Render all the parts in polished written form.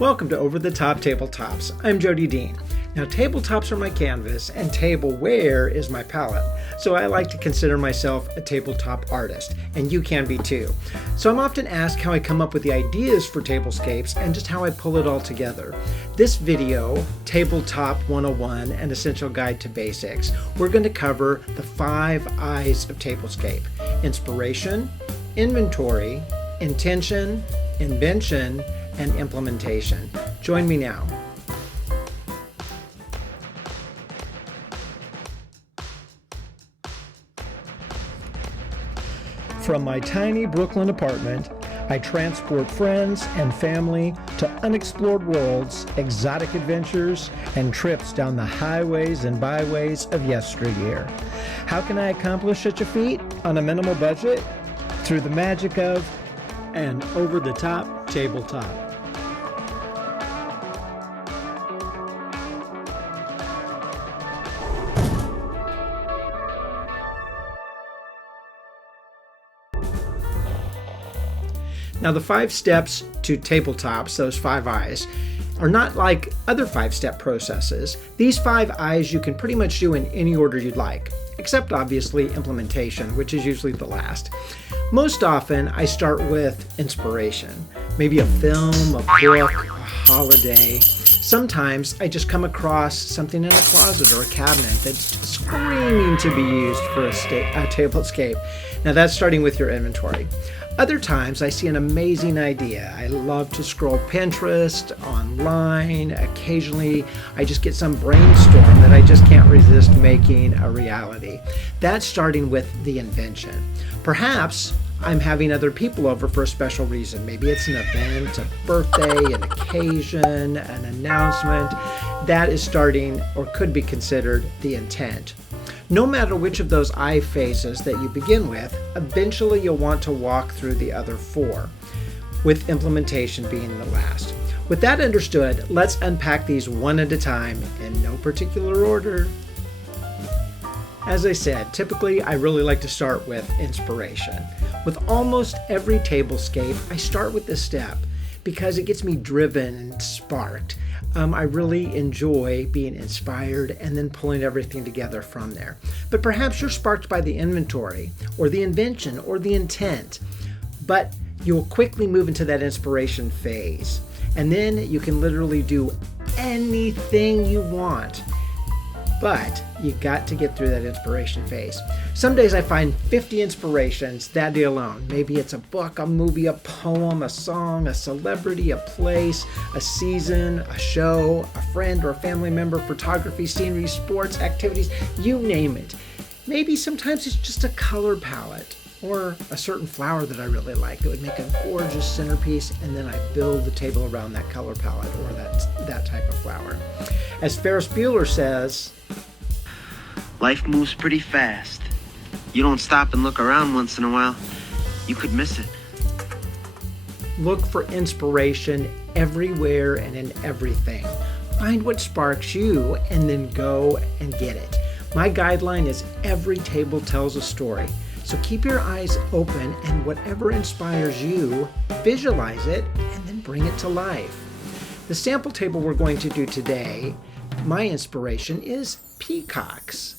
Welcome to Over the Top Tabletops. I'm Jody Dean. Now, tabletops are my canvas and tableware is my palette. So I like to consider myself a tabletop artist, and you can be too. So I'm often asked how I come up with the ideas for tablescapes and just how I pull it all together. This video, Tabletop 101, an essential guide to basics, we're going to cover the 5 I's of tablescape: inspiration, inventory, intention, invention, and implementation. Join me now. From my tiny Brooklyn apartment, I transport friends and family to unexplored worlds, exotic adventures, and trips down the highways and byways of yesteryear. How can I accomplish such a feat on a minimal budget? Through the magic of an over-the-top tabletop. Now, the 5 steps to tabletops, those 5 I's, are not like other 5-step processes. These 5 I's you can pretty much do in any order you'd like, except obviously implementation, which is usually the last. Most often, I start with inspiration, maybe a film, a book, a holiday. Sometimes I just come across something in a closet or a cabinet that's screaming to be used for a tablescape. Now, that's starting with your inventory. Other times I see an amazing idea. I love to scroll Pinterest, online. Occasionally I just get some brainstorm that I just can't resist making a reality. That's starting with the invention. Perhaps I'm having other people over for a special reason. Maybe it's an event, a birthday, an occasion, an announcement. That is starting or could be considered the intent. No matter which of those I phases that you begin with, eventually you'll want to walk through the other 4, with implementation being the last. With that understood, let's unpack these one at a time in no particular order. As I said, typically I really like to start with inspiration. With almost every tablescape, I start with this step because it gets me driven and sparked. I really enjoy being inspired and then pulling everything together from there. But perhaps you're sparked by the inventory or the invention or the intent, but you'll quickly move into that inspiration phase. And then you can literally do anything you want. But you got to get through that inspiration phase. Some days I find 50 inspirations that day alone. Maybe it's a book, a movie, a poem, a song, a celebrity, a place, a season, a show, a friend or a family member, photography, scenery, sports, activities, you name it. Maybe sometimes it's just a color palette or a certain flower that I really like that would make a gorgeous centerpiece, and then I build the table around that color palette or that type of flower. As Ferris Bueller says, life moves pretty fast. You don't stop and look around once in a while, you could miss it. Look for inspiration everywhere and in everything. Find what sparks you and then go and get it. My guideline is every table tells a story. So keep your eyes open, and whatever inspires you, visualize it and then bring it to life. The sample table we're going to do today, my inspiration is peacocks.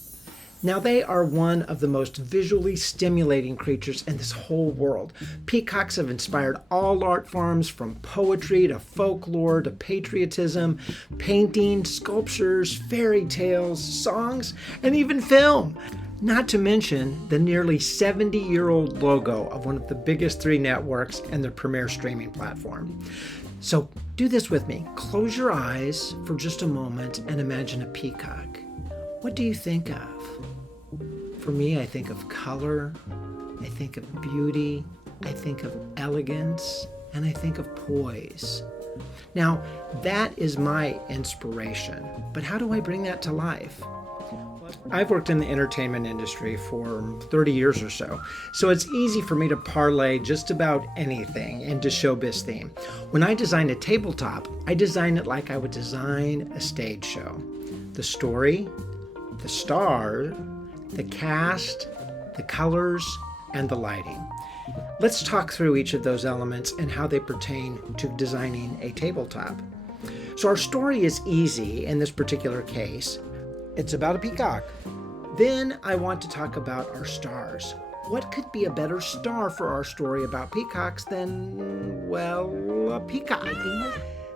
Now, they are one of the most visually stimulating creatures in this whole world. Peacocks have inspired all art forms, from poetry to folklore to patriotism, painting, sculptures, fairy tales, songs, and even film. Not to mention the nearly 70-year-old logo of one of the biggest 3 networks and their premier streaming platform. So do this with me. Close your eyes for just a moment and imagine a peacock. What do you think of? For me, I think of color, I think of beauty, I think of elegance, and I think of poise. Now, that is my inspiration, but how do I bring that to life? I've worked in the entertainment industry for 30 years or so it's easy for me to parlay just about anything into showbiz theme. When I design a tabletop, I design it like I would design a stage show. The story, the star, the cast, the colors, and the lighting. Let's talk through each of those elements and how they pertain to designing a tabletop. So our story is easy in this particular case. It's about a peacock. Then I want to talk about our stars. What could be a better star for our story about peacocks than, well, a peacock?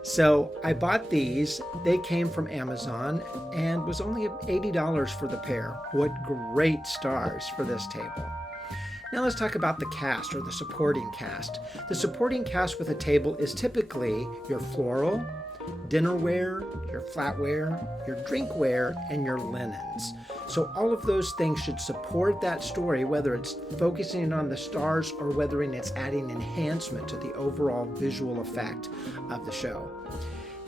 So I bought these. They came from Amazon and was only $80 for the pair. What great stars for this table. Now let's talk about the cast, or the supporting cast. The supporting cast with a table is typically your floral, dinnerware, your flatware, your drinkware, and your linens. So all of those things should support that story, whether it's focusing on the stars or whether it's adding enhancement to the overall visual effect of the show.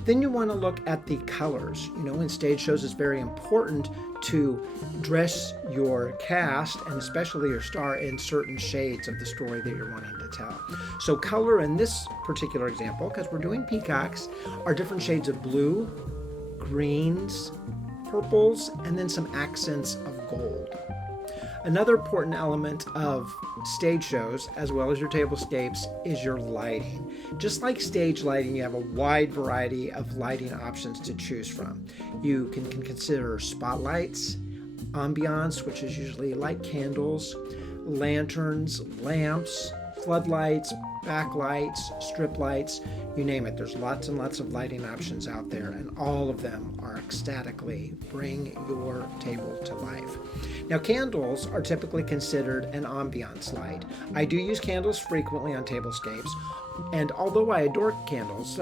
Then you want to look at the colors. In stage shows it's very important to dress your cast, and especially your star, in certain shades of the story that you're wanting to tell. So color in this particular example, because we're doing peacocks, are different shades of blue, greens, purples, and then some accents of gold. Another important element of stage shows, as well as your tablescapes, is your lighting. Just like stage lighting, you have a wide variety of lighting options to choose from. You can consider spotlights, ambiance, which is usually light candles, lanterns, lamps, floodlights, backlights, strip lights, you name it. There's lots and lots of lighting options out there, and all of them are ecstatically bring your table to life. Now, candles are typically considered an ambiance light. I do use candles frequently on tablescapes, and although I adore candles,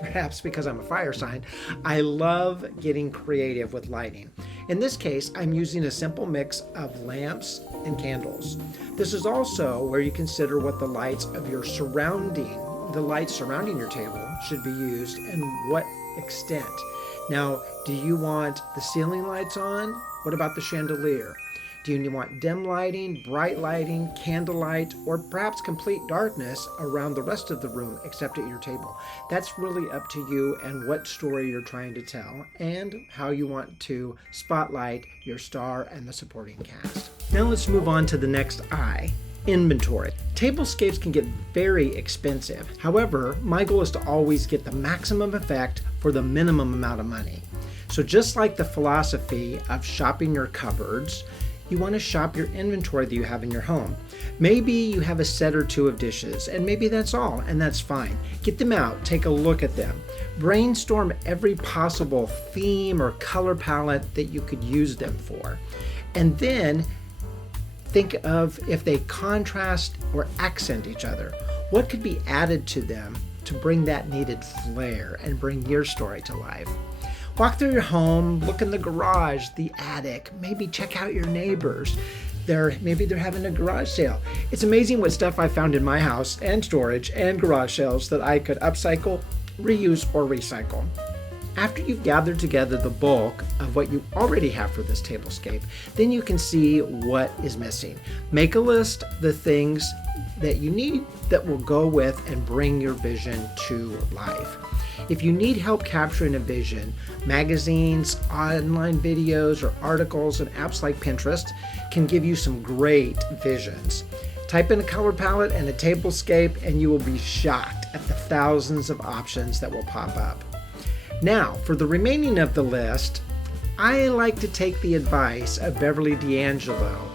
perhaps because I'm a fire sign, I love getting creative with lighting. In this case, I'm using a simple mix of lamps and candles. This is also where you consider what the lights surrounding your table should be used and what extent. Now, do you want the ceiling lights on? What about the chandelier? Do you want dim lighting, bright lighting, candlelight, or perhaps complete darkness around the rest of the room except at your table? That's really up to you and what story you're trying to tell and how you want to spotlight your star and the supporting cast. Now let's move on to the next I, inventory. Tablescapes can get very expensive. However, my goal is to always get the maximum effect for the minimum amount of money. So just like the philosophy of shopping your cupboards, you want to shop your inventory that you have in your home. Maybe you have a set or two of dishes, and maybe that's all, and that's fine. Get them out, take a look at them. Brainstorm every possible theme or color palette that you could use them for. And then think of if they contrast or accent each other. What could be added to them to bring that needed flair and bring your story to life? Walk through your home, look in the garage, the attic, maybe check out your neighbors. Maybe they're having a garage sale. It's amazing what stuff I found in my house and storage and garage sales that I could upcycle, reuse, or recycle. After you've gathered together the bulk of what you already have for this tablescape, then you can see what is missing. Make a list of the things that you need that will go with and bring your vision to life. If you need help capturing a vision, magazines, online videos, or articles and apps like Pinterest can give you some great visions. Type in a color palette and a tablescape and you will be shocked at the thousands of options that will pop up. Now, for the remaining of the list, I like to take the advice of Beverly D'Angelo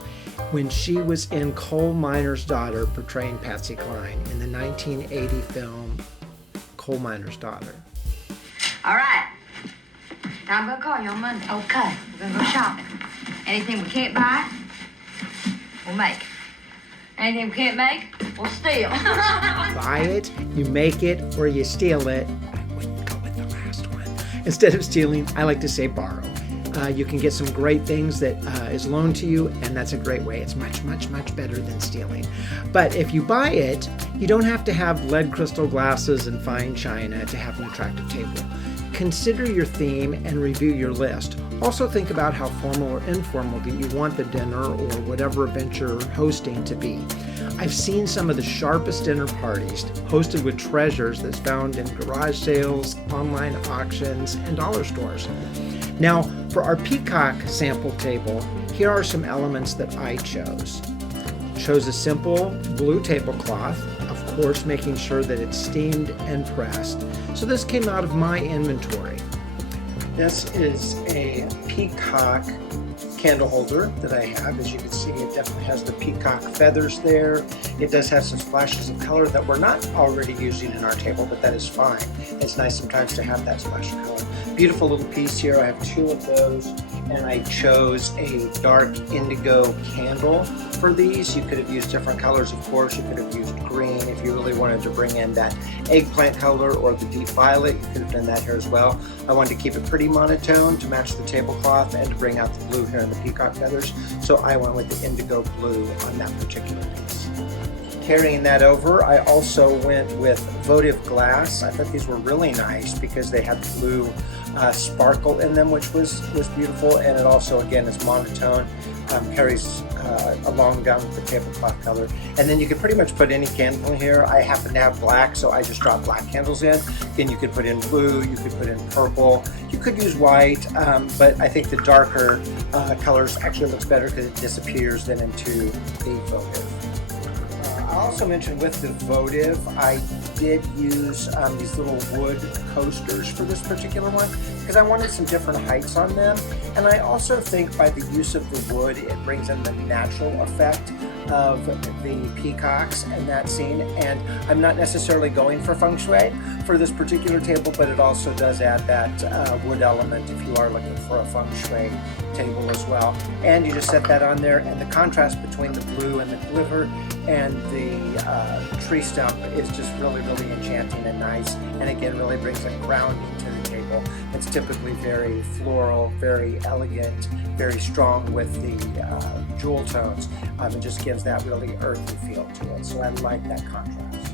when she was in Coal Miner's Daughter portraying Patsy Cline in the 1980 film Coal Miner's Daughter. All right. Now I'm going to call you on Monday. Okay. We're going to go shopping. Anything we can't buy, we'll make. Anything we can't make, we'll steal. Buy it, you make it, or you steal it. I wouldn't go with the last one. Instead of stealing, I like to say borrow. You can get some great things that is loaned to you, and that's a great way. It's much, much, much better than stealing. But if you buy it, you don't have to have lead crystal glasses and fine china to have an attractive table. Consider your theme and review your list. Also think about how formal or informal that you want the dinner or whatever event you're hosting to be. I've seen some of the sharpest dinner parties hosted with treasures that's found in garage sales, online auctions, and dollar stores. Now, for our peacock sample table, here are some elements that I chose. chose a simple blue tablecloth, of course making sure that it's steamed and pressed. So this came out of my inventory. This is a peacock candle holder that I have. As you can see, it definitely has the peacock feathers there. It does have some splashes of color that we're not already using in our table, but that is fine. It's nice sometimes to have that splash of color. Beautiful little piece here. I have 2 of those, and I chose a dark indigo candle for these. You could have used different colors, of course. You could have used green if you really wanted to bring in that eggplant color, or the deep violet. You could have done that here as well. I wanted to keep it pretty monotone to match the tablecloth and to bring out the blue here in the peacock feathers, so I went with the indigo blue on that particular piece. Carrying that over, I also went with votive glass. I thought these were really nice because they had blue sparkle in them, which was beautiful, and it also, again, is monotone, carries along down with the tablecloth color. And then you could pretty much put any candle in here. I happen to have black, so I just dropped black candles in. Then you could put in blue, you could put in purple, you could use white, but I think the darker colors actually looks better because it disappears then into the votive. I also mentioned with the votive, I did use these little wood coasters for this particular one because I wanted some different heights on them, and I also think by the use of the wood it brings in the natural effect of the peacocks in that scene. And I'm not necessarily going for feng shui for this particular table, but it also does add that wood element if you are looking for a feng shui table as well. And you just set that on there, and the contrast between the blue and the glitter and the tree stump is just really enchanting and nice, and again really brings a grounding to the table. It's typically very floral, very elegant, very strong with the jewel tones. It just gives that really earthy feel to it, so I like that contrast.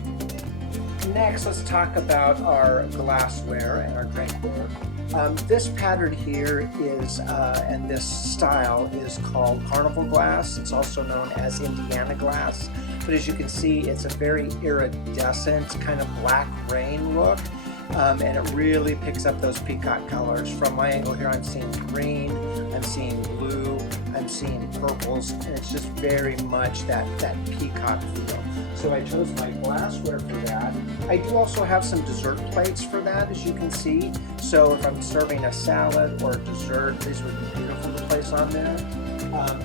Next, let's talk about our glassware and our drinkware. This pattern here is, and this style is called carnival glass. It's also known as Indiana glass. But as you can see, it's a very iridescent kind of black rain look. And it really picks up those peacock colors. From my angle here, I'm seeing green, I'm seeing blue, I'm seeing purples, and it's just very much that peacock feel. So I chose my glassware for that. I do also have some dessert plates for that, as you can see. So if I'm serving a salad or a dessert, these would be beautiful to place on there.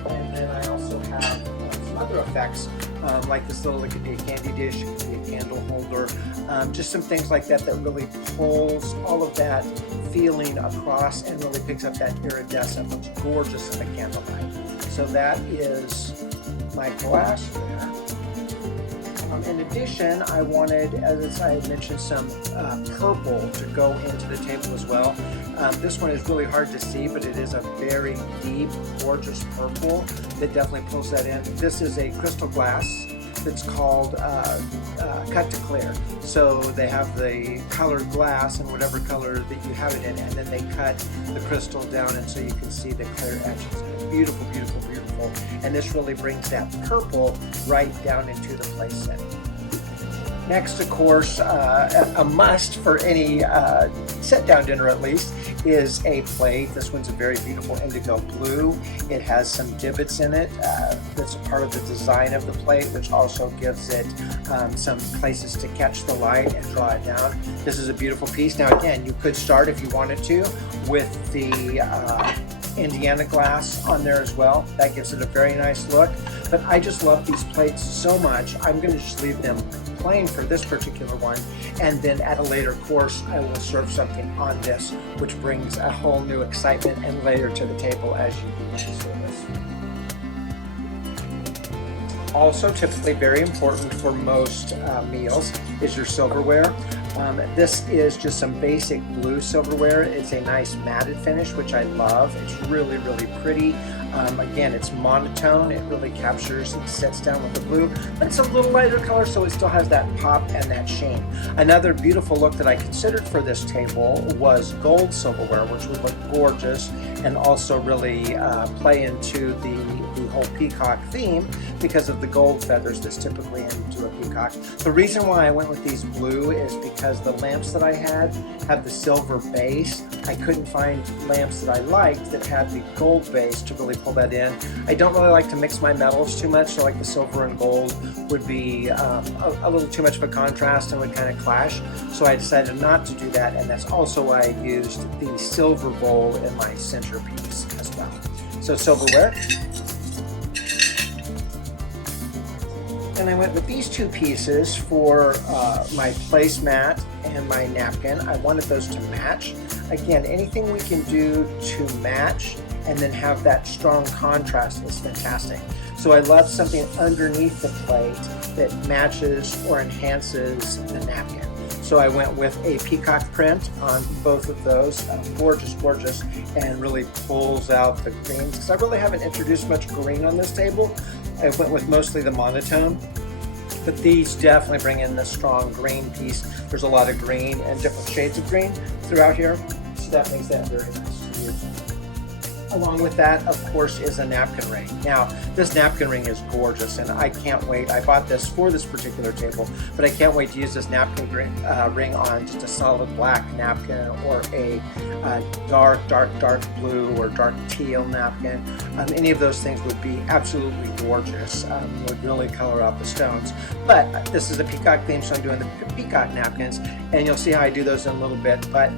And then I also have some other effects, like this little, it could be a candy dish, it could be a candle holder, just some things like that that really pulls all of that feeling across and really picks up that iridescent. Looks gorgeous in the candlelight. So that is my glassware. In addition, I wanted, as I had mentioned, some purple to go into the table as well. This one is really hard to see, but it is a very deep, gorgeous purple that definitely pulls that in. This is a crystal glass that's called cut to clear. So they have the colored glass in whatever color that you have it in, and then they cut the crystal down, and so you can see the clear edges. It's beautiful, beautiful, beautiful. And this really brings that purple right down into the place setting. Next, of course, a must for any sit-down dinner at least is a plate. This one's a very beautiful indigo blue. It has some divots in it. That's a part of the design of the plate, which also gives it some places to catch the light and draw it down. This is a beautiful piece. Now again, you could start, if you wanted to, with the Indiana glass on there as well. That gives it a very nice look. But I just love these plates so much, I'm going to just leave them plain for this particular one, and then at a later course I will serve something on this, which brings a whole new excitement and layer to the table as you do the service. Also, typically very important for most meals is your silverware. This is just some basic blue silverware. It's a nice matted finish, which I love. It's really pretty. Again, it's monotone. It really captures and sets down with the blue, but it's a little lighter color, so it still has that pop and that sheen. Another beautiful look that I considered for this table was gold silverware, which would look gorgeous and also really play into the whole peacock theme because of the gold feathers that's typically into a peacock. The reason why I went with these blue is because because the lamps that I had have the silver base. I couldn't find lamps that I liked that had the gold base to really pull that in. I don't really like to mix my metals too much, so like the silver and gold would be a little too much of a contrast and would kind of clash. So I decided not to do that, and that's also why I used the silver bowl in my centerpiece as well. So silverware. And I went with these two pieces for my placemat and my napkin. I wanted those to match. Again, anything we can do to match and then have that strong contrast is fantastic. So I love something underneath the plate that matches or enhances the napkin. So I went with a peacock print on both of those. Gorgeous, gorgeous, and really pulls out the greens. Because I really haven't introduced much green on this table. I went with mostly the monotone. But these definitely bring in the strong green piece. There's a lot of green and different shades of green throughout here. So that makes that very nice to use. Along with that, of course, is a napkin ring. Now, this napkin ring is gorgeous, and I can't wait. I bought this for this particular table, but I can't wait to use this napkin ring on just a solid black napkin or a dark blue or dark teal napkin. Any of those things would be absolutely gorgeous. Would really color out the stones. But this is a peacock theme, so I'm doing the peacock napkins, and you'll see how I do those in a little bit. But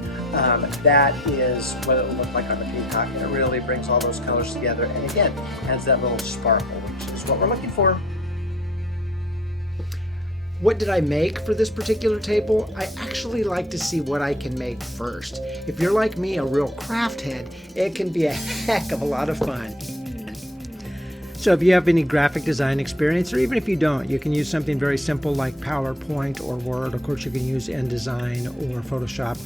that is what it will look like on the peacock, and it really brings all those colors together, and again adds that little sparkle, which is what we're looking for. What did I make for this particular table? I actually like to see what I can make first. If you're like me, a real craft head, it can be a heck of a lot of fun. So if you have any graphic design experience, or even if you don't, you can use something very simple like PowerPoint or Word. Of course, you can use InDesign or Photoshop,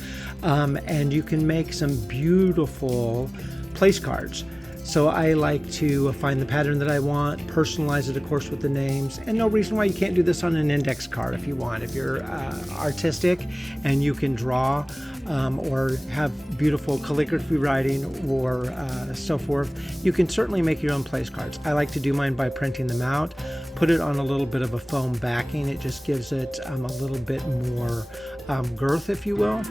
and you can make some beautiful place cards. So I like to find the pattern that I want, personalize it, of course, with the names, and no reason why you can't do this on an index card if you want. If you're artistic and you can draw or have beautiful calligraphy writing or so forth, you can certainly make your own place cards. I like to do mine by printing them out, put it on a little bit of a foam backing. It just gives it a little bit more girth, if you will.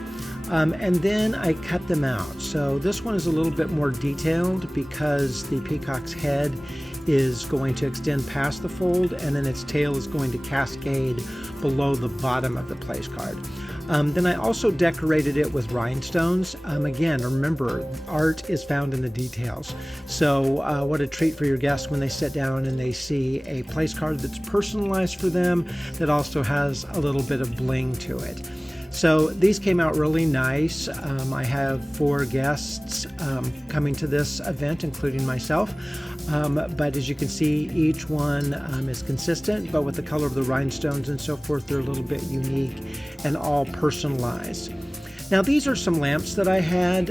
And then I cut them out. So this one is a little bit more detailed because the peacock's head is going to extend past the fold, and then its tail is going to cascade below the bottom of the place card. Then I also decorated it with rhinestones. Again, remember, art is found in the details. So what a treat for your guests when they sit down and they see a place card that's personalized for them, that also has a little bit of bling to it. So these came out really nice. I have 4 guests coming to this event, including myself. But as you can see, each one is consistent, but with the color of the rhinestones and so forth, they're a little bit unique and all personalized. Now these are some lamps that I had.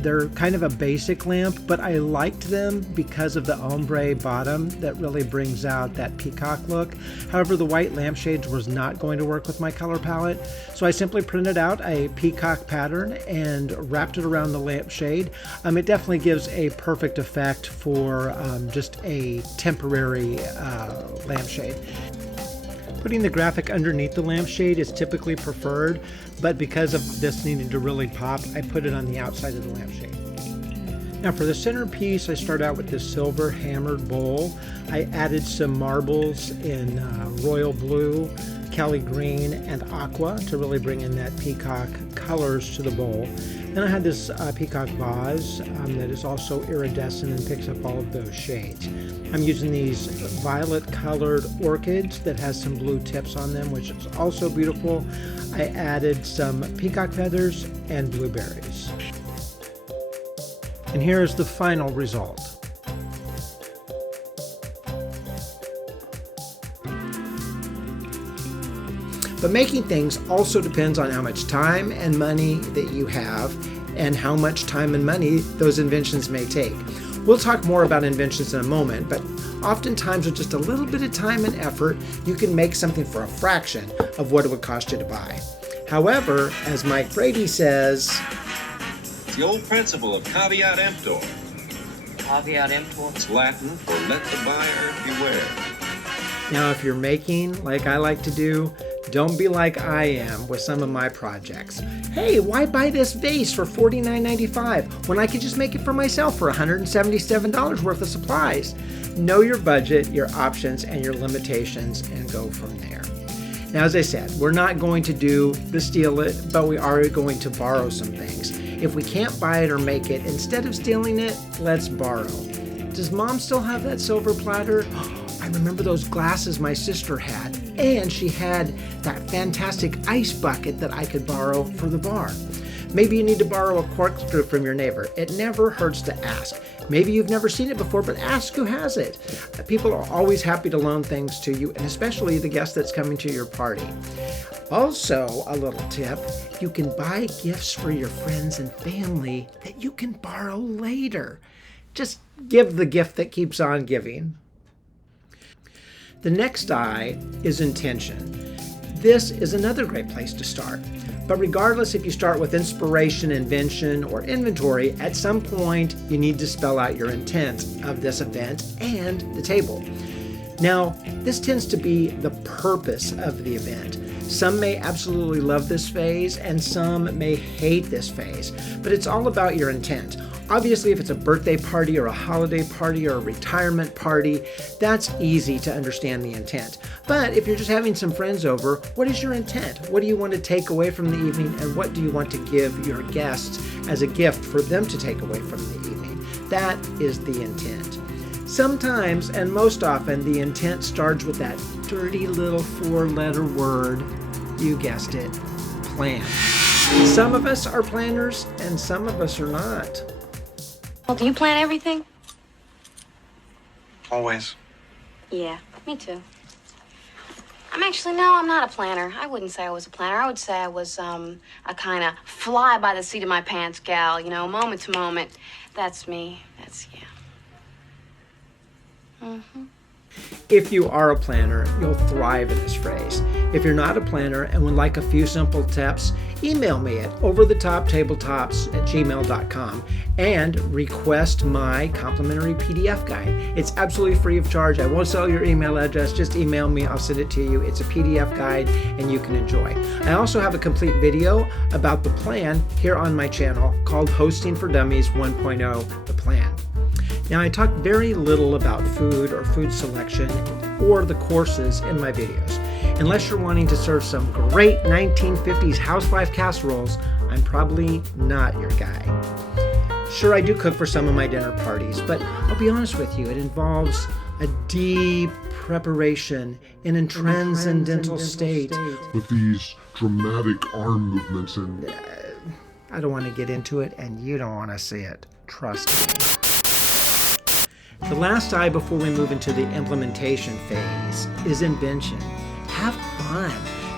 They're kind of a basic lamp, but I liked them because of the ombre bottom that really brings out that peacock look. However, the white lampshades was not going to work with my color palette, so I simply printed out a peacock pattern and wrapped it around the lampshade. It definitely gives a perfect effect for just a temporary lampshade. Putting the graphic underneath the lampshade is typically preferred, but because of this needing to really pop, I put it on the outside of the lampshade. Now for the centerpiece, I start out with this silver hammered bowl. I added some marbles in royal blue, Kelly green, and aqua to really bring in that peacock colors to the bowl. Then I had this peacock vase that is also iridescent and picks up all of those shades. I'm using these violet colored orchids that has some blue tips on them, which is also beautiful. I added some peacock feathers and blueberries. And here is the final result. But making things also depends on how much time and money that you have and how much time and money those inventions may take. We'll talk more about inventions in a moment, but oftentimes with just a little bit of time and effort, you can make something for a fraction of what it would cost you to buy. However, as Mike Brady says, it's the old principle of caveat emptor. Caveat emptor? It's Latin for let the buyer beware. now if you're making, like I like to do, Don't be like I am with some of my projects. Hey, why buy this vase for $49.95 when I could just make it for myself for $177 worth of supplies? Know your budget, your options, and your limitations, and go from there. Now, as I said, we're not going to do the steal it, but we are going to borrow some things. If we can't buy it or make it, instead of stealing it, let's borrow. Does Mom still have that silver platter? I remember those glasses my sister had, and she had that fantastic ice bucket that I could borrow for the bar. Maybe you need to borrow a corkscrew from your neighbor. It never hurts to ask. Maybe you've never seen it before, but ask who has it. People are always happy to loan things to you, and especially the guest that's coming to your party. Also, a little tip, you can buy gifts for your friends and family that you can borrow later. Just give the gift that keeps on giving. The next I is intention. This is another great place to start. But regardless if you start with inspiration, invention, or inventory, at some point you need to spell out your intent of this event and the table. Now, this tends to be the purpose of the event. Some may absolutely love this phase and some may hate this phase, but it's all about your intent. Obviously, if it's a birthday party or a holiday party or a retirement party, that's easy to understand the intent. But if you're just having some friends over, what is your intent? What do you want to take away from the evening, and what do you want to give your guests as a gift for them to take away from the evening? That is the intent. Sometimes, and most often, the intent starts with that dirty little 4-letter word. You guessed it, plan. Some of us are planners, and some of us are not. Well, do you plan everything? Always. Yeah, me too. I'm not a planner. I wouldn't say I was a planner. I would say I was a kind of fly by the seat of my pants gal, moment to moment. That's me. Yeah. Mm-hmm. If you are a planner, you'll thrive in this phrase. If you're not a planner and would like a few simple tips, email me at overthetoptabletops@gmail.com and request my complimentary PDF guide. It's absolutely free of charge. I won't sell your email address. Just email me. I'll send it to you. It's a PDF guide and you can enjoy. I also have a complete video about the plan here on my channel called Hosting for Dummies 1.0, The Plan. Now, I talk very little about food or food selection or the courses in my videos. Unless you're wanting to serve some great 1950s housewife casseroles, I'm probably not your guy. Sure, I do cook for some of my dinner parties, but I'll be honest with you, it involves a deep preparation in a transcendental state. With these dramatic arm movements and... I don't want to get into it, and you don't want to see it. Trust me. The last I before we move into the implementation phase is invention. Have fun.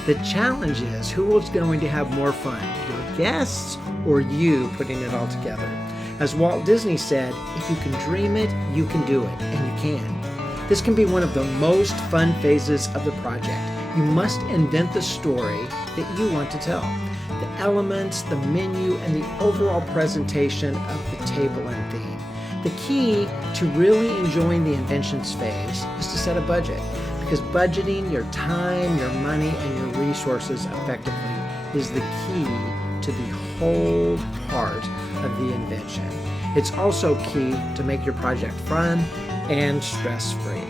The challenge is who is going to have more fun, your guests or you putting it all together. As Walt Disney said, if you can dream it, you can do it, and you can. This can be one of the most fun phases of the project. You must invent the story that you want to tell. The elements, the menu, and the overall presentation of the table and theme. The key to really enjoying the inventions phase is to set a budget, because budgeting your time, your money, and your resources effectively is the key to the whole part of the invention. It's also key to make your project fun and stress-free.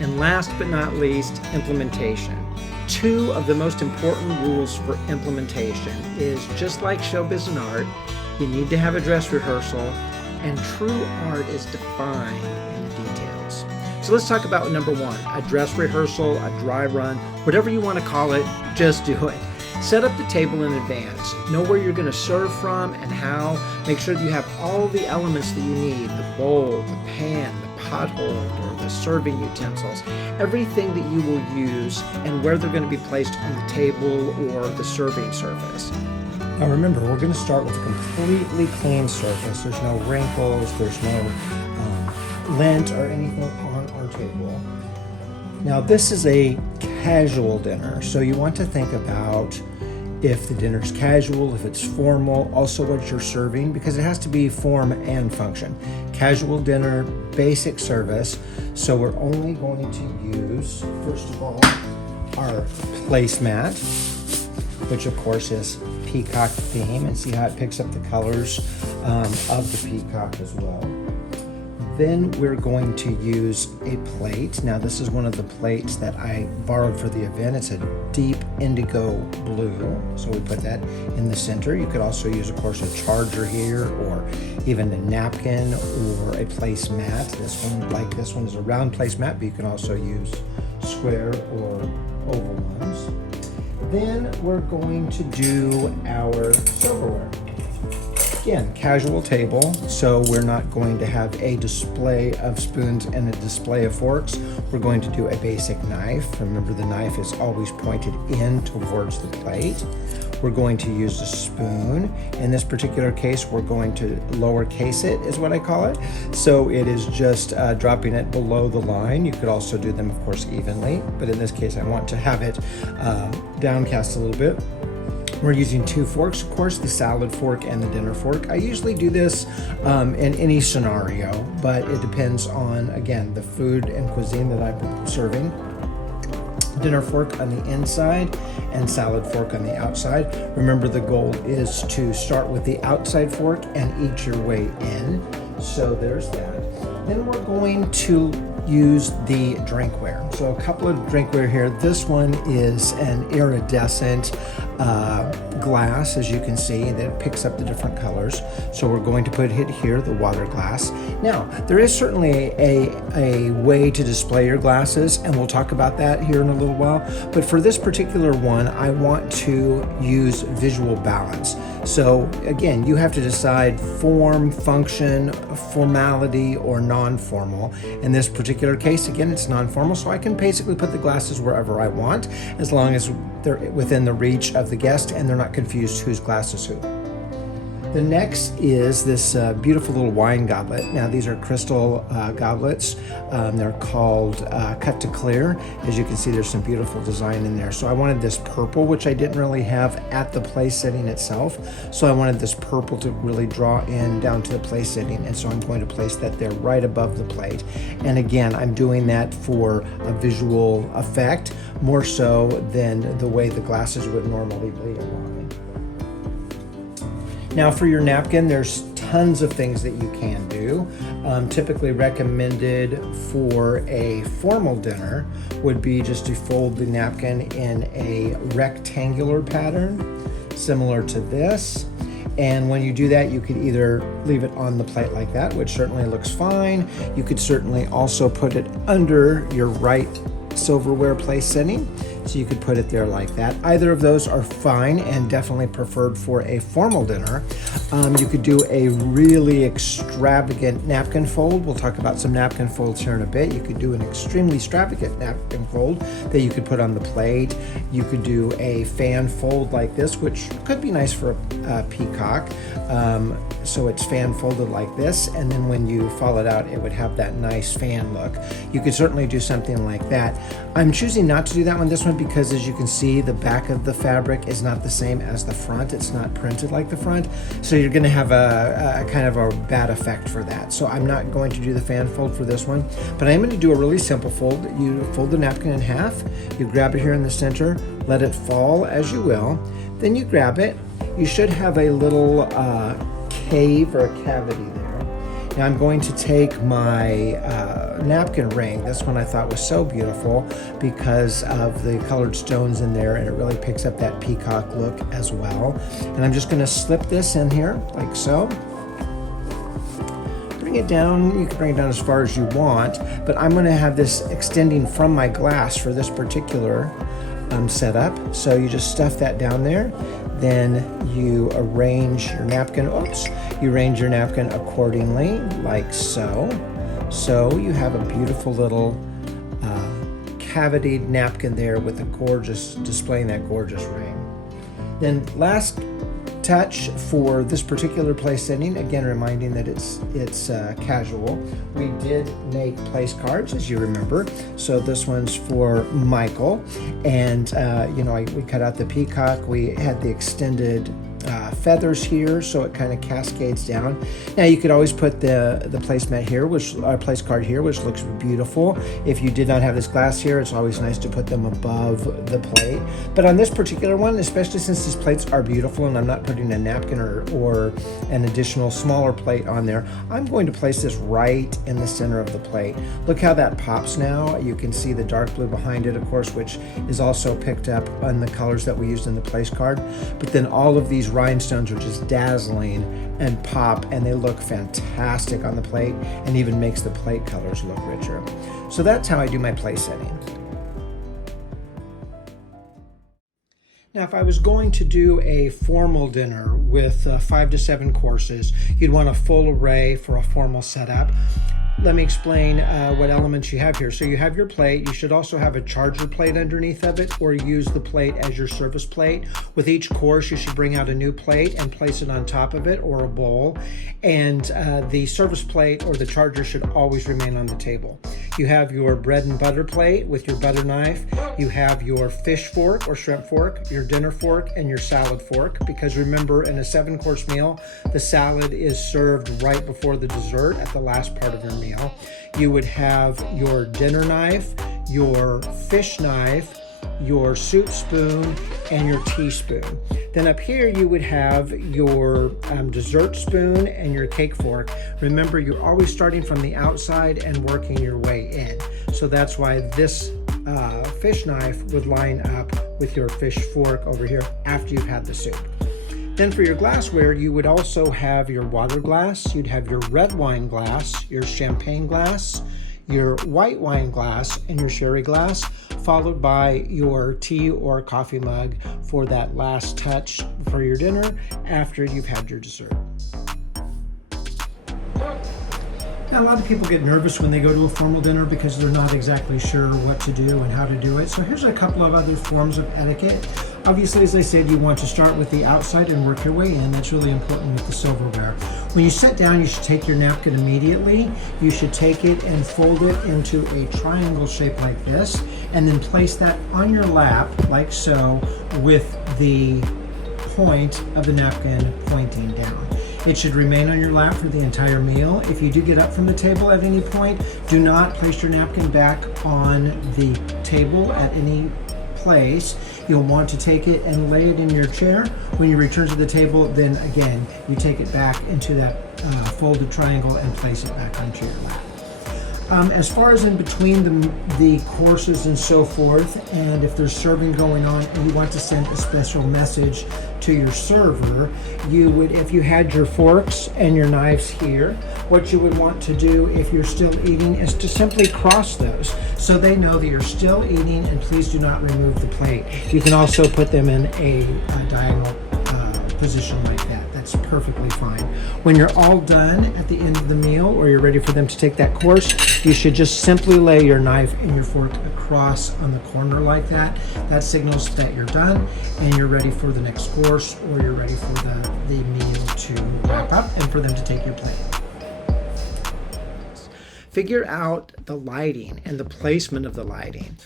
And last but not least, implementation. Two of the most important rules for implementation is, just like showbiz and art, you need to have a dress rehearsal, and true art is defined in the details. So let's talk about number one, a dress rehearsal, a dry run, whatever you want to call it, just do it. Set up the table in advance. Know where you're going to serve from and how. Make sure that you have all the elements that you need, the bowl, the pan, the pot holder, the serving utensils, everything that you will use and where they're going to be placed on the table or the serving surface. Now remember, we're going to start with a completely clean surface. There's no wrinkles, there's no lint or anything on our table. Now this is a casual dinner, so you want to think about if the dinner's casual, if it's formal, also what you're serving, because it has to be form and function. Casual dinner, basic service, so we're only going to use, first of all, our placemat, which of course is peacock theme, and see how it picks up the colors of the peacock as well. Then we're going to use a plate. Now this is one of the plates that I borrowed for the event. It's a deep indigo blue, so we put that in the center. You could also use, of course, a charger here, or even a napkin or a placemat. This one, like this one, is a round placemat, but you can also use square or oval ones. Then we're going to do our silverware. Again, casual table, so we're not going to have a display of spoons and a display of forks. We're going to do a basic knife. Remember, the knife is always pointed in towards the plate. We're going to use a spoon. In this particular case, we're going to lowercase it, is what I call it. So it is just dropping it below the line. You could also do them, of course, evenly, but in this case, I want to have it downcast a little bit. We're using 2 forks, of course, the salad fork and the dinner fork. I usually do this in any scenario, but it depends on, again, the food and cuisine that I'm serving. Dinner fork on the inside and salad fork on the outside. Remember, the goal is to start with the outside fork and eat your way in. So there's that. Then we're going to use the drinkware. So a couple of drinkware here. This one is an iridescent glass, as you can see, that picks up the different colors. So we're going to put it here, the water glass. Now, there is certainly a way to display your glasses, and we'll talk about that here in a little while. But for this particular one, I want to use visual balance. So again, you have to decide form, function, formality, or non-formal. In this particular case, again, it's non-formal, so I can basically put the glasses wherever I want, as long as they're within the reach of the guest and they're not confused whose glass is who. The next is this beautiful little wine goblet. Now, these are crystal goblets. They're called Cut to Clear. As you can see, there's some beautiful design in there. So I wanted this purple, which I didn't really have at the place setting itself. So I wanted this purple to really draw in down to the place setting. And so I'm going to place that there right above the plate. And again, I'm doing that for a visual effect, more so than the way the glasses would normally be along. Now, for your napkin, there's tons of things that you can do. Typically recommended for a formal dinner would be just to fold the napkin in a rectangular pattern, similar to this. And when you do that, you could either leave it on the plate like that, which certainly looks fine. You could certainly also put it under your right silverware place setting. So you could put it there like that. Either of those are fine and definitely preferred for a formal dinner. You could do a really extravagant napkin fold. We'll talk about some napkin folds here in a bit. You could do an extremely extravagant napkin fold that you could put on the plate. You could do a fan fold like this, which could be nice for a peacock. So it's fan folded like this, and then when you fall it out, it would have that nice fan look. You could certainly do something like that. I'm choosing not to do that one this one because, as you can see, the back of the fabric is not the same as the front. It's not printed like the front, so you're going to have a kind of a bad effect for that. So I'm not going to do the fan fold for this one, but I'm going to do a really simple fold. You fold the napkin in half, you grab it here in the center, let it fall as you will, then you grab it. You should have a little cave or a cavity there. Now I'm going to take my napkin ring. This one I thought was so beautiful because of the colored stones in there, and it really picks up that peacock look as well. And I'm just going to slip this in here like so. Bring it down. You can bring it down as far as you want, but I'm going to have this extending from my glass for this particular setup. So you just stuff that down there. Then you arrange your napkin. You arrange your napkin accordingly, like so. So you have a beautiful little cavitied napkin there with a gorgeous, displaying that gorgeous ring. Then last touch for this particular place setting, again reminding that it's casual. We did make place cards, as you remember. So this one's for Michael, and we cut out the peacock. We had the extended feathers here, so it kind of cascades down. Now you could always put the placemat here, which place card here, which looks beautiful. If you did not have this glass here, it's always nice to put them above the plate. But on this particular one, especially since these plates are beautiful and I'm not putting a napkin or an additional smaller plate on there, I'm going to place this right in the center of the plate. Look how that pops now. You can see the dark blue behind it, of course, which is also picked up on the colors that we used in the place card. But then all of these rhinestones are just dazzling and pop, and they look fantastic on the plate, and even makes the plate colors look richer. So that's how I do my plate setting. Now, if I was going to do a formal dinner with 5 to 7 courses, you'd want a full array for a formal setup. Let me explain what elements you have here. So you have your plate. You should also have a charger plate underneath of it, or use the plate as your service plate. With each course, you should bring out a new plate and place it on top of it, or a bowl. And the service plate or the charger should always remain on the table. You have your bread and butter plate with your butter knife. You have your fish fork or shrimp fork, your dinner fork, and your salad fork. Because remember, in a 7-course meal, the salad is served right before the dessert at the last part of your meal. You would have your dinner knife, your fish knife, your soup spoon, and your teaspoon. Then up here you would have your dessert spoon and your cake fork. Remember, you're always starting from the outside and working your way in. So that's why this fish knife would line up with your fish fork over here after you've had the soup. Then for your glassware, you would also have your water glass, you'd have your red wine glass, your champagne glass, your white wine glass, and your sherry glass, followed by your tea or coffee mug for that last touch for your dinner after you've had your dessert. Now, a lot of people get nervous when they go to a formal dinner because they're not exactly sure what to do and how to do it. So here's a couple of other forms of etiquette. Obviously, as I said, you want to start with the outside and work your way in. That's really important with the silverware. When you sit down, you should take your napkin immediately. You should take it and fold it into a triangle shape like this, and then place that on your lap, like so, with the point of the napkin pointing down. It should remain on your lap for the entire meal. If you do get up from the table at any point, do not place your napkin back on the table at any place. You'll want to take it and lay it in your chair. When you return to the table, then again, you take it back into that folded triangle and place it back onto your lap. As far as in between the courses and so forth, and if there's serving going on and you want to send a special message to your server, you would, if you had your forks and your knives here, what you would want to do if you're still eating is to simply cross those so they know that you're still eating, and please do not remove the plate. You can also put them in a diagonal position like that. That's perfectly fine. When you're all done at the end of the meal, or you're ready for them to take that course, you should just simply lay your knife and your fork across on the corner like that. That signals that you're done and you're ready for the next course, or you're ready for the meal to wrap up and for them to take your plate. Figure out the lighting and the placement of the lighting.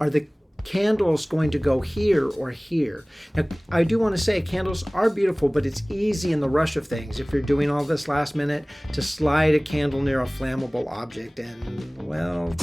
Are the candles going to go here or here? Now, I do want to say candles are beautiful, but it's easy in the rush of things, if you're doing all this last minute, to slide a candle near a flammable object, and well,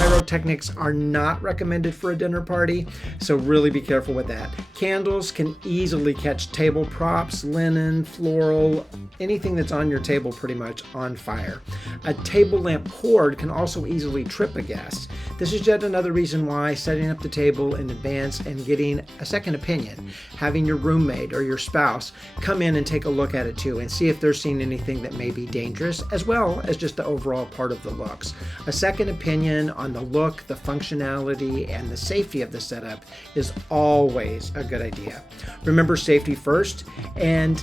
pyrotechnics are not recommended for a dinner party, so really be careful with that. Candles can easily catch table props, linen, floral, anything that's on your table pretty much on fire. A table lamp cord can also easily trip a guest. This is yet another reason why setting up the table in advance and getting a second opinion, having your roommate or your spouse come in and take a look at it too and see if they're seeing anything that may be dangerous, as well as just the overall part of the looks. A second opinion on the look, the functionality, and the safety of the setup is always a good idea. Remember, safety first, and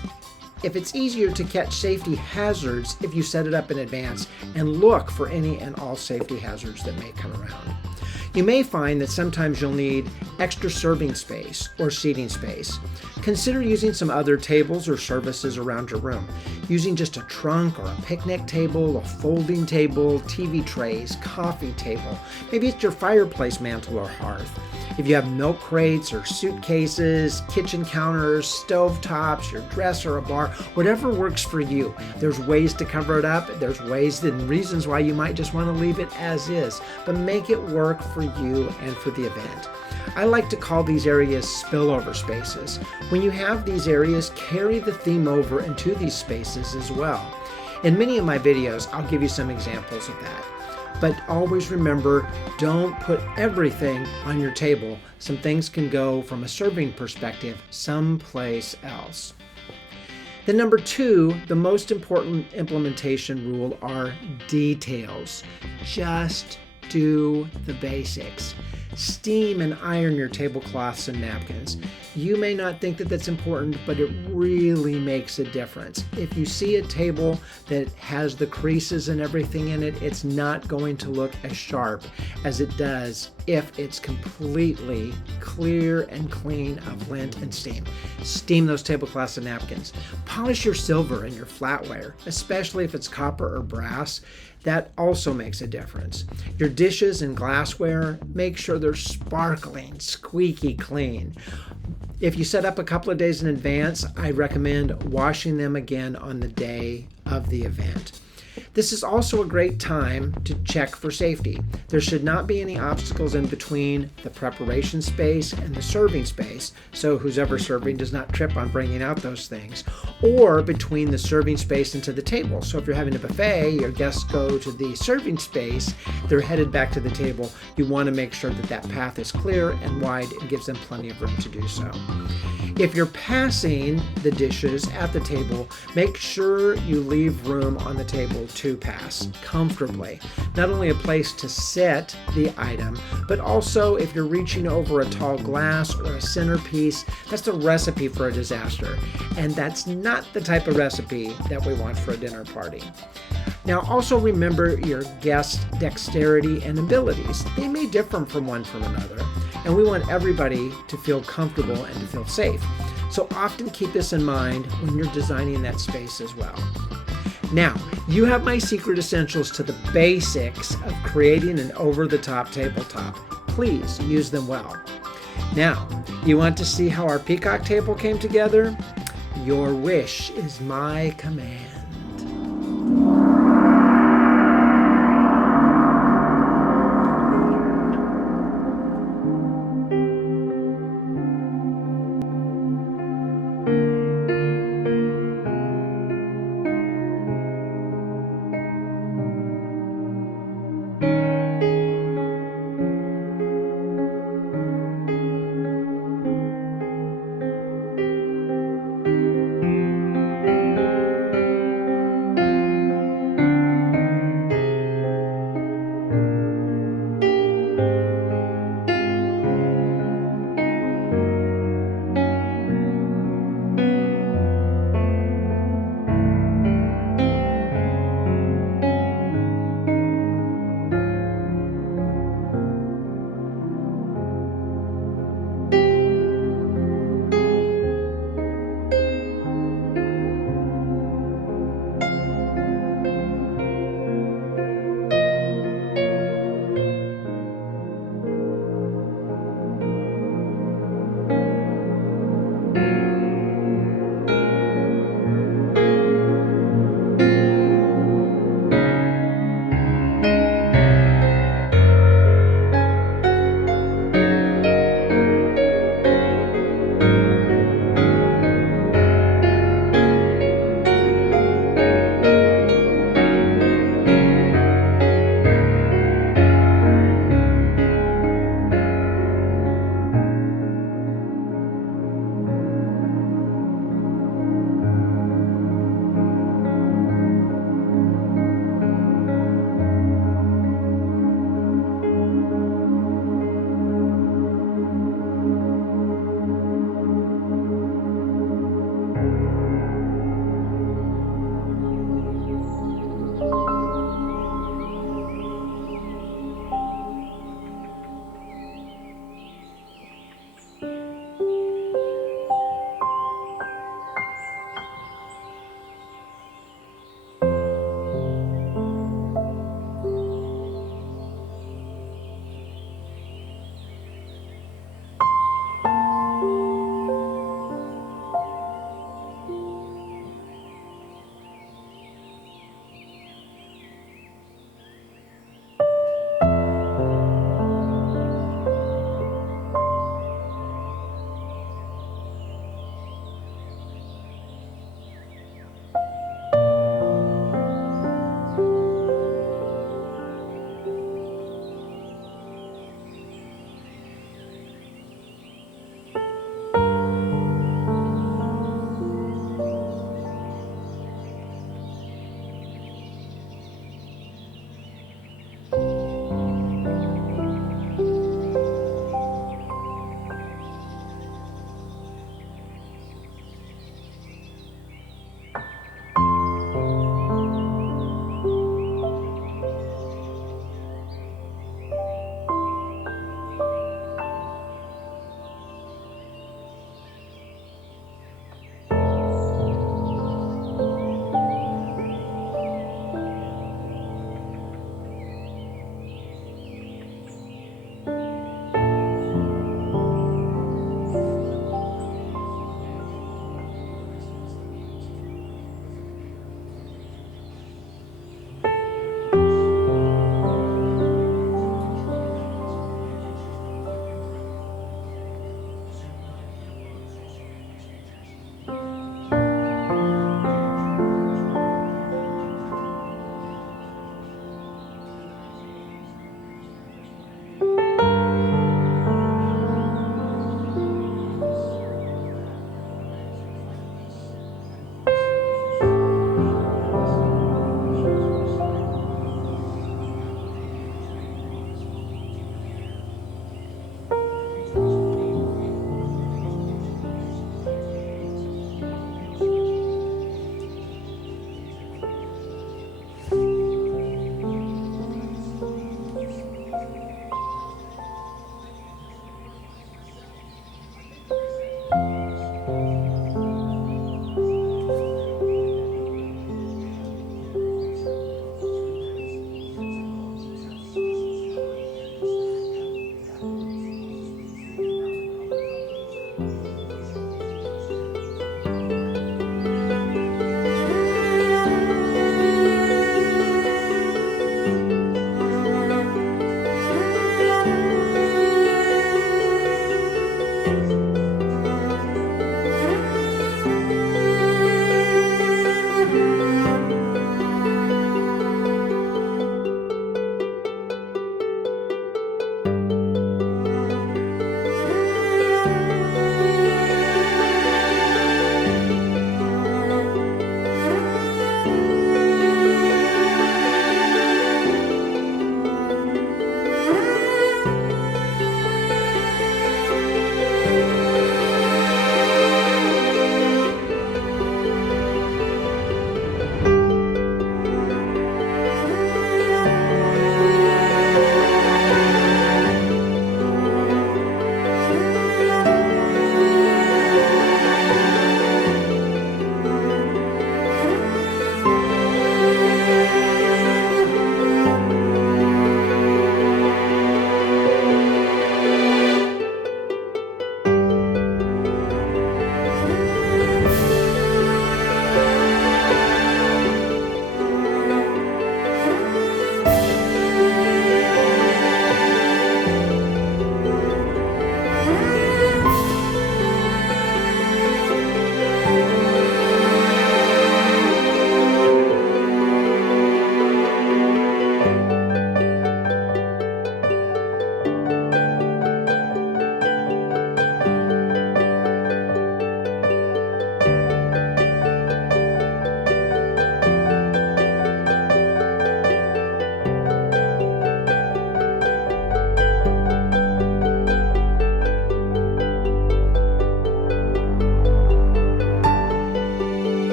if it's easier to catch safety hazards if you set it up in advance and look for any and all safety hazards that may come around. You may find that sometimes you'll need extra serving space or seating space. Consider using some other tables or services around your room. Using just a trunk or a picnic table, a folding table, TV trays, coffee table. Maybe it's your fireplace mantle or hearth. If you have milk crates or suitcases, kitchen counters, stove tops, your dresser, a bar, whatever works for you. There's ways to cover it up. There's ways and reasons why you might just want to leave it as is, but make it work for you and for the event. I like to call these areas spillover spaces. When you have these areas, carry the theme over into these spaces as well. In many of my videos, I'll give you some examples of that. But always remember, don't put everything on your table. Some things can go from a serving perspective someplace else. Then number 2, the most important implementation rule are details. Just do the basics. Steam and iron your tablecloths and napkins. You may not think that that's important, but it really makes a difference. If you see a table that has the creases and everything in it, it's not going to look as sharp as it does if it's completely clear and clean of lint and steam. Steam those tablecloths and napkins. Polish your silver and your flatware, especially if it's copper or brass. That also makes a difference. Your dishes and glassware, make sure they're sparkling, squeaky clean. If you set up a couple of days in advance, I recommend washing them again on the day of the event. This is also a great time to check for safety. There should not be any obstacles in between the preparation space and the serving space, so who's ever serving does not trip on bringing out those things, or between the serving space and to the table. So if you're having a buffet, your guests go to the serving space, they're headed back to the table. You want to make sure that that path is clear and wide and gives them plenty of room to do so. If you're passing the dishes at the table, make sure you leave room on the table to pass comfortably. Not only a place to set the item, but also if you're reaching over a tall glass or a centerpiece, that's a recipe for a disaster. And that's not the type of recipe that we want for a dinner party. Now also remember your guest dexterity and abilities. They may differ from one from another, and we want everybody to feel comfortable and to feel safe. So often keep this in mind when you're designing that space as well. Now, you have my secret essentials to the basics of creating an over-the-top tabletop. Please use them well. Now, you want to see how our peacock table came together? Your wish is my command.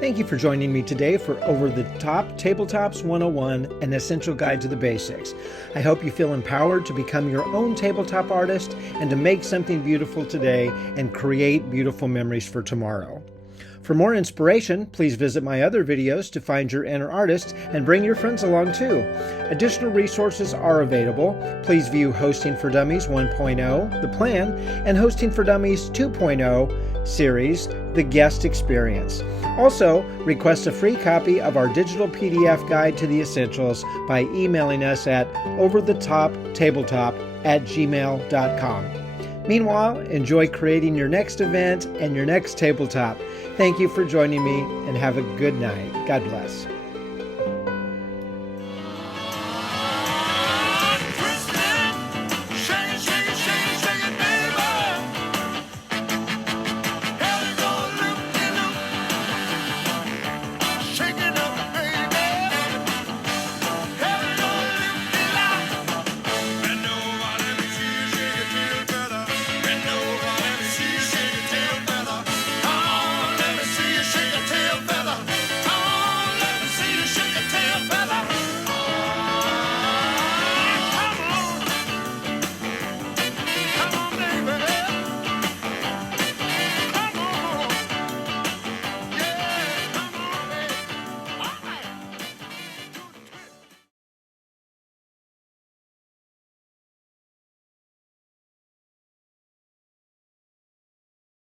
Thank you for joining me today for Over the Top Tabletops 101, an essential guide to the basics. I hope you feel empowered to become your own tabletop artist and to make something beautiful today and create beautiful memories for tomorrow. For more inspiration, please visit my other videos to find your inner artist and bring your friends along too. Additional resources are available. Please view Hosting for Dummies 1.0, The Plan, and Hosting for Dummies 2.0 series, The Guest Experience. Also, request a free copy of our digital PDF guide to the essentials by emailing us at overthetoptabletop@gmail.com. Meanwhile, enjoy creating your next event and your next tabletop. Thank you for joining me and have a good night. God bless.